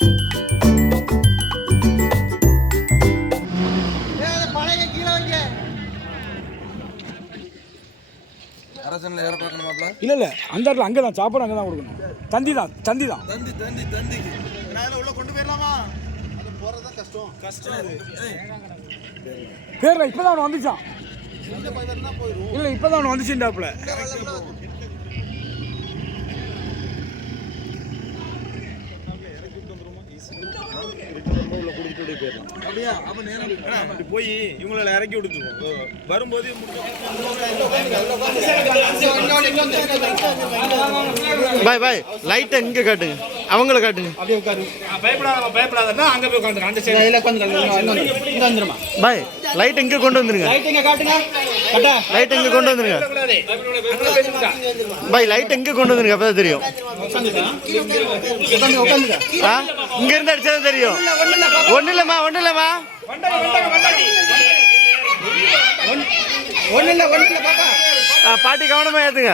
இல்ல இல்ல அந்த இடத்துல அங்கதான் சாப்பாடு அங்கதான் கொடுக்கணும். தந்தி தான் தந்தி உள்ள கொண்டு போயிடலாமா? அது போறதுதான் கஷ்டம். பேர்ல இப்பதான் அவன் வந்துச்சான். இல்ல இப்பதான் அவன் வந்துச்சுட்டாப்ல. அப்படியா? அப்ப நேரம் போய் இவங்களை இறக்கி விடுத்துருவோம். வரும்போது பாய் பாய் லைட்டை இங்கே காட்டுங்க, அவங்கள காட்டுங்க. அப்படியே உட்காரு. பயப்படாதன்னா அங்க போய் உட்காந்துங்க. அந்த சைடுல உட்காந்துங்க. பாய் லைட் இங்கே கொண்டு வந்துருங்க. லைட் இங்க காட்டுங்க. லைட் இங்கே கொண்டு வந்துருங்க. பாய் லைட் இங்கே கொண்டு வந்துருங்க, அப்பதான் தெரியும். இங்க இருந்து அடிச்சாதான் தெரியும். ஒண்ணு இல்லம்மா பாட்டி கவனமா ஏத்துங்க.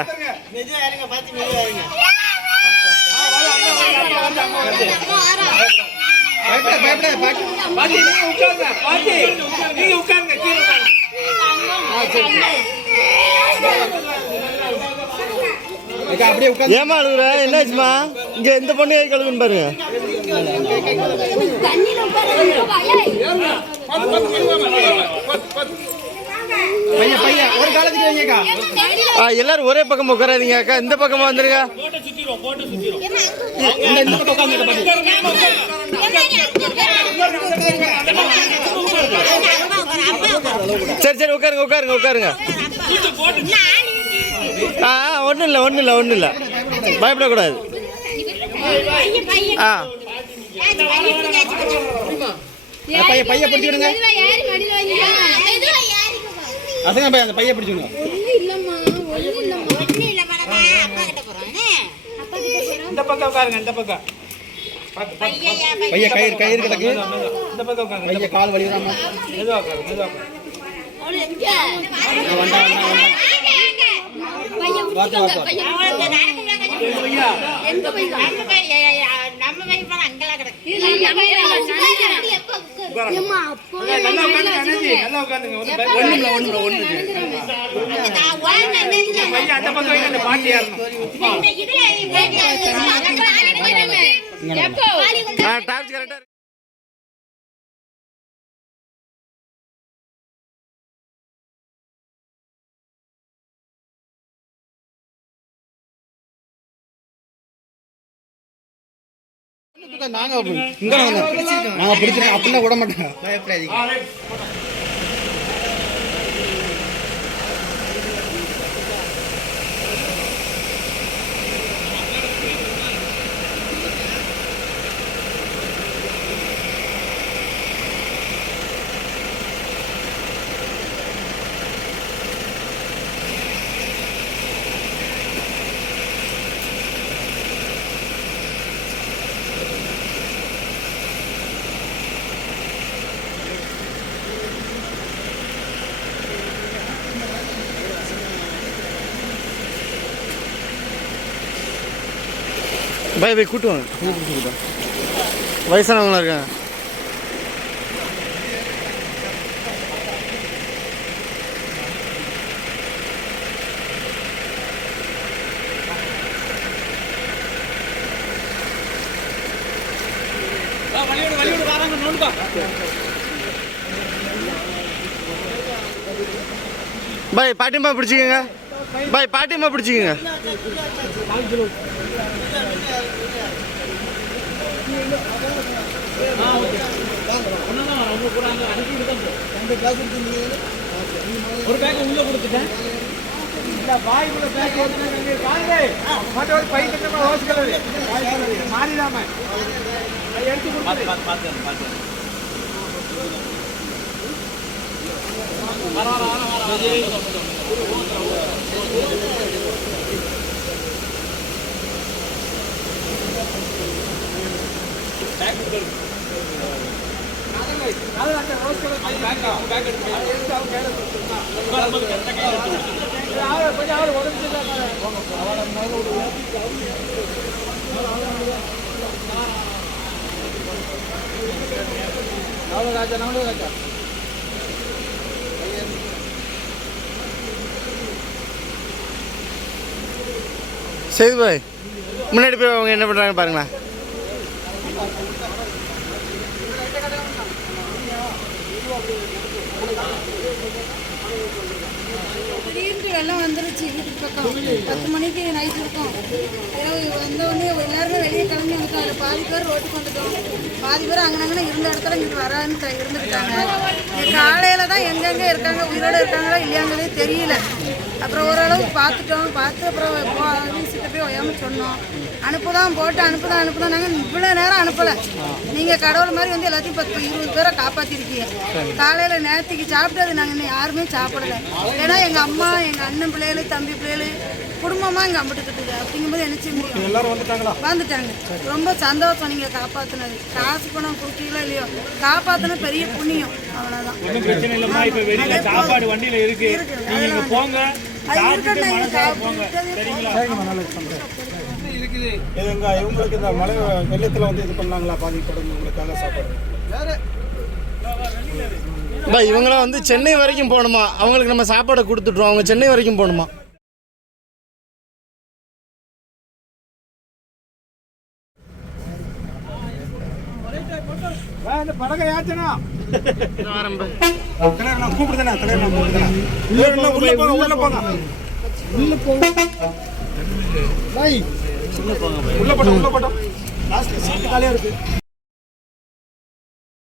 ஏமா அழுகுற? என்னாச்சுமா? இங்க எந்த பொண்ணு கை கழுகுன்னு பாருங்க. எல்லாரும் ஒரே பக்கம் உட்காராதீங்க அக்கா, இந்த பக்கமா வந்துருங்க. சரி உட்காருங்க. ஒன்றும் இல்லை பயப்படக்கூடாது. பைய பிடிச்சிடுங்க. அசங்க பைய அந்த பைய பிடிச்சிடுங்க. இந்த பக்கம் உட்காருங்க. இந்த பக்கம் பைய கயிறு கிடக்கு. இந்த பக்கம் உட்காருங்க. பைய கால் வலிராம மெதுவா உட்காருங்க. நாங்க பிடிச்சிருக்கோம் அப்படின்னா விட மாட்டோம். பாய் கூட்டு வாங்க. வயசானவங்களா இருக்காங்க. பாய் பாட்டியம்மா பிடிச்சிக்கங்க. ஒரு பேக் உள்ள கொடுத்துட்டேன். இந்த பாய்க்குள்ள பேக் ஏத்துனீங்க பாருங்க. மத்த ஒரு பை கட்டமா ரோஸ் கலர் மாறிடாம எடுத்து கொடுத்து பாத்து அவ்வளோ ராஜா நம்மளே ராஜா சேது பாய் முன்னாடி போய் அவங்க என்ன பண்ணுறாங்க பாருங்களேன். திடீர்னு வெள்ளம் வந்துருச்சு வீட்டுக்கு பக்கம் 10 மணிக்கு நைட் இருக்கும். இரவு வந்தோடனே எல்லாருமே வெளியே கிளம்பி வந்துட்டோம். அதில் பாதி பேர் ரோட்டுக்கு வந்துட்டோம், பாதி பேர் அங்கனங்கன்னு இருந்த இடத்துல இங்கிட்டு வரான்னு இருந்துக்கிட்டாங்க. காலையில் தான் எங்கெங்கே இருக்காங்க, உயிரோடு இருக்காங்களா இல்லையாங்கிறதே தெரியல. அப்புறம் ஓரளவுக்கு பார்த்து அப்புறம் வீசிட்டு போய் ஒய்யாமல் சொன்னோம். அனுப்புதான் நாங்கள் இவ்வளோ நேரம் அனுப்பலை. நீங்கள் கடவுள் மாதிரி வந்து எல்லாத்தையும் 10-20 பேரை காப்பாற்றிருக்கீங்க. காலையில் நேரத்துக்கு சாப்பிட்டது நாங்கள் இன்னும் யாருமே சாப்பிடலை. ஏன்னா எங்கள் அம்மா, எங்கள் அண்ணன் பிள்ளைகள், தம்பி பிள்ளைகள் குடும்பமாக இங்கே அம்பிட்டுக்கிட்டு அப்படிங்கும்போது என்ன செய்ய முடியும்? எல்லாரும் வந்துட்டாங்க. ரொம்ப சந்தோஷம் நீங்கள் காப்பாற்றினது. காசு பணம் கொடுத்தீங்களோ இல்லையோ, காப்பாற்றின பெரிய புண்ணியம். அவ்வளோதான். ஒன்றும் பிரச்சனை இல்லைம்மா. இப்போ வெளியில சாப்பாடு வண்டியில் இருக்கு, நீங்க போங்க சாப்பிட்டுட்டு மனசார போங்க. சரிங்களா? இருக்குது. இவங்களுக்கு இந்த மழை வெள்ளத்தில் வந்து இது பண்ணாங்களா பாதிக்கப்படும் உங்களுக்காக சாப்பாடு? பாய் இவங்களாம் வந்து சென்னை வரைக்கும் போகணுமா? அவங்களுக்கு நம்ம சாப்பாடை கொடுத்துட்றோம், அவங்க சென்னை வரைக்கும் போகணுமா? இந்த படகை யாச்சனா தலைவர் நான் கூப்பிடுதேண்ணா, உள்ள போங்க பாய், உள்ள போட்டோம் லாஸ்ட் சீட் காலியாக இருக்கு.